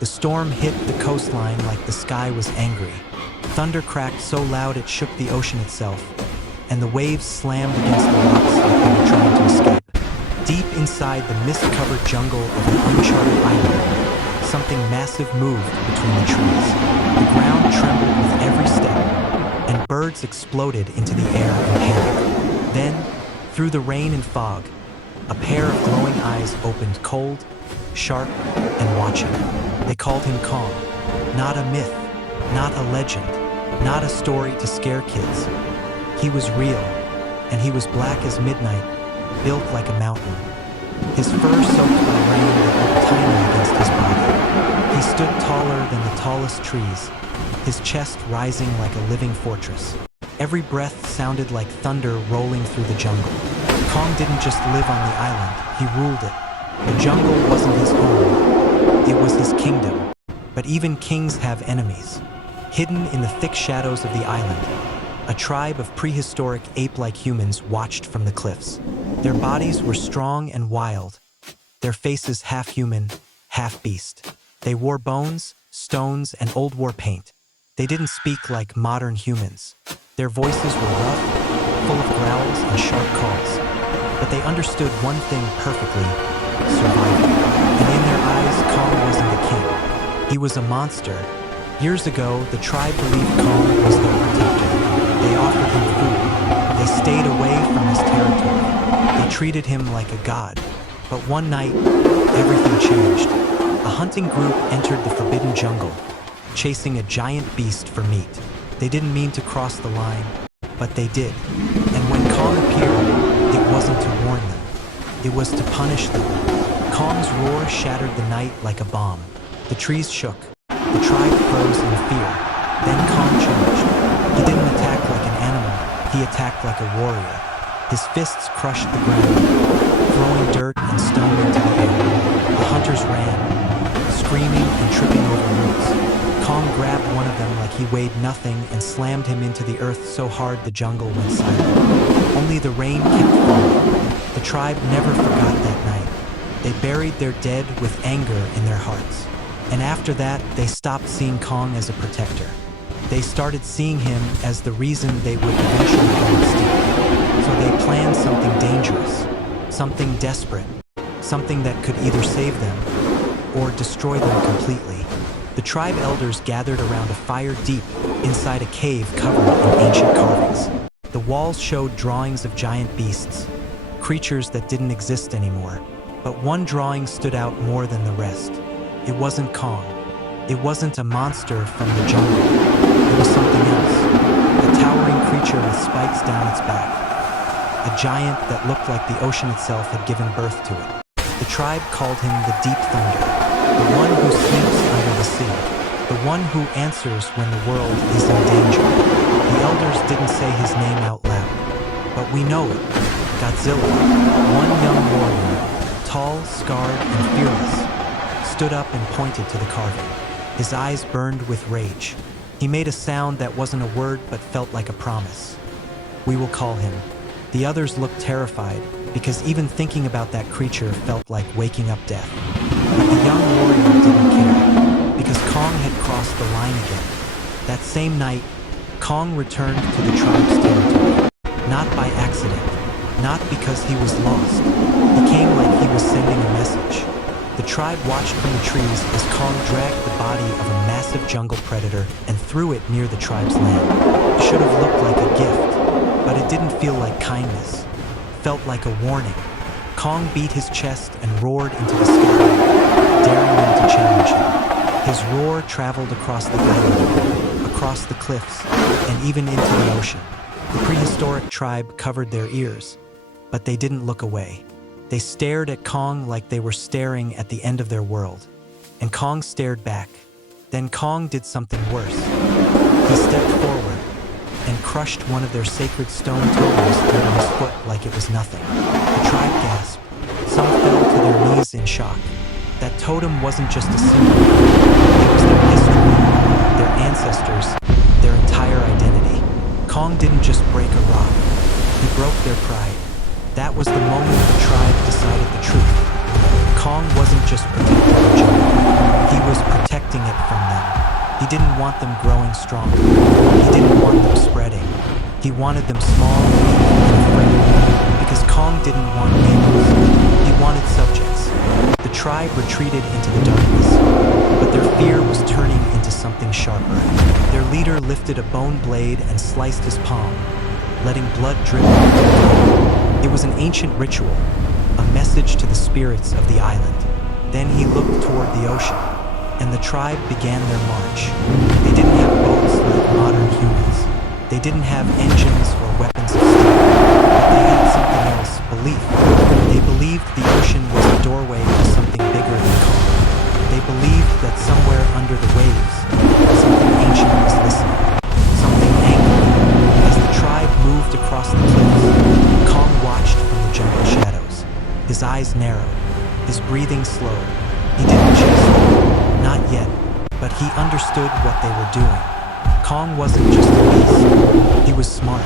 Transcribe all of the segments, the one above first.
The storm hit the coastline like the sky was angry. Thunder cracked so loud it shook the ocean itself, and the waves slammed against the rocks like they were trying to escape. Deep inside the mist-covered jungle of an uncharted island, something massive moved between the trees. The ground trembled with every step, and birds exploded into the air in panic. Then, through the rain and fog, a pair of glowing eyes opened cold, sharp, and watching. They called him Kong. Not a myth, not a legend, not a story to scare kids. He was real, and he was black as midnight, built like a mountain. His fur soaked by rain that looked tiny against his body. He stood taller than the tallest trees, his chest rising like a living fortress. Every breath sounded like thunder rolling through the jungle. Kong didn't just live on the island, he ruled it. The jungle wasn't his home, it was his kingdom. But even kings have enemies. Hidden in the thick shadows of the island, a tribe of prehistoric ape-like humans watched from the cliffs. Their bodies were strong and wild, their faces half human, half beast. They wore bones, stones, and old war paint. They didn't speak like modern humans. Their voices were rough, full of growls and sharp calls. But they understood one thing perfectly: survival. And in their eyes, Kong wasn't a king. He was a monster. Years ago, the tribe believed Kong was their protector. They offered him food. They stayed away from his territory. They treated him like a god. But one night, everything changed. A hunting group entered the forbidden jungle, chasing a giant beast for meat. They didn't mean to cross the line, but they did. And when Kong appeared, it wasn't to warn them. It was to punish them. Kong's roar shattered the night like a bomb. The trees shook. The tribe froze in fear. Then Kong charged. He didn't attack like an animal. He attacked like a warrior. His fists crushed the ground, throwing dirt and stone into the air. The hunters ran, screaming and tripping over roots. Kong grabbed one of them like he weighed nothing and slammed him into the earth so hard the jungle went silent. Only the rain kept falling. The tribe never forgot that night. They buried their dead with anger in their hearts. And after that, they stopped seeing Kong as a protector. They started seeing him as the reason they would eventually go extinct. So they planned something dangerous, something desperate, something that could either save them or destroy them completely. The tribe elders gathered around a fire deep inside a cave covered in ancient carvings. The walls showed drawings of giant beasts, creatures that didn't exist anymore. But one drawing stood out more than the rest. It wasn't Kong. It wasn't a monster from the jungle. It was something else. A towering creature with spikes down its back. A giant that looked like the ocean itself had given birth to it. The tribe called him the Deep Thunder, the one who sleeps under the sea, the one who answers when the world is in danger. The elders didn't say his name out loud, but we know it. Godzilla, one young warrior, tall, scarred, and fearless, stood up and pointed to the carving. His eyes burned with rage. He made a sound that wasn't a word but felt like a promise. We will call him. The others looked terrified, because even thinking about that creature felt like waking up death. But the young warrior didn't care, because Kong had crossed the line again. That same night, Kong returned to the tribe's territory. Not by accident, not because he was lost. He came like he was sending a message. The tribe watched from the trees as Kong dragged the body of a massive jungle predator and threw it near the tribe's land. It should have looked like a gift, but it didn't feel like kindness. It felt like a warning. Kong beat his chest and roared into the sky, daring them to challenge him. His roar traveled across the island, across the cliffs, and even into the ocean. The prehistoric tribe covered their ears, but they didn't look away. They stared at Kong like they were staring at the end of their world. And Kong stared back. Then Kong did something worse. He stepped forward and crushed one of their sacred stone totems under his foot like it was nothing. The tribe gasped. Some fell to their knees in shock. That totem wasn't just a symbol. It was their history, their ancestors, their entire identity. Kong didn't just break a rock. He broke their pride. That was the moment the tribe decided the truth. Kong wasn't just protecting the jungle. He was protecting He didn't want them growing stronger. He didn't want them spreading. He wanted them small, weak, and afraid. Because Kong didn't want neighbors. He wanted subjects. The tribe retreated into the darkness, but their fear was turning into something sharper. Their leader lifted a bone blade and sliced his palm, letting blood drip. It was an ancient ritual, a message to the spirits of the island. Then he looked toward the ocean, and the tribe began their march. They didn't have boats like modern humans. They didn't have engines or weapons of steel, but they had something else, belief. They believed the ocean was the doorway to something bigger than Kong. They believed that somewhere under the waves, something ancient was listening, something angry. As the tribe moved across the cliffs, Kong watched from the jungle shadows. His eyes narrowed, his breathing slowed. He didn't chase them, not yet, but he understood what they were doing. Kong wasn't just a beast, he was smart,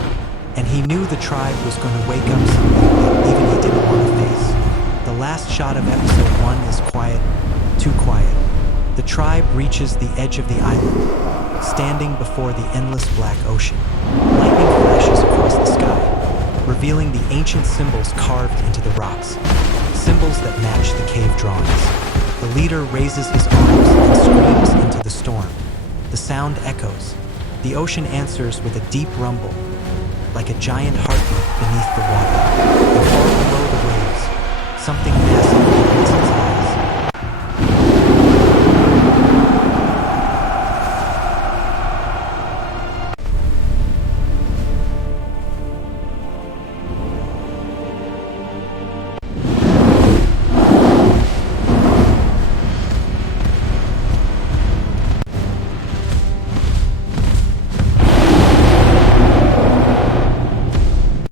and he knew the tribe was going to wake up something that even he didn't want to face. The last shot of episode 1 is quiet, too quiet. The tribe reaches the edge of the island, standing before the endless black ocean. Lightning flashes across the sky, revealing the ancient symbols carved into the rocks, symbols that match the cave drawings. The leader raises his arms and screams into the storm. The sound echoes. The ocean answers with a deep rumble, like a giant heartbeat beneath the water. And far below the waves, something massive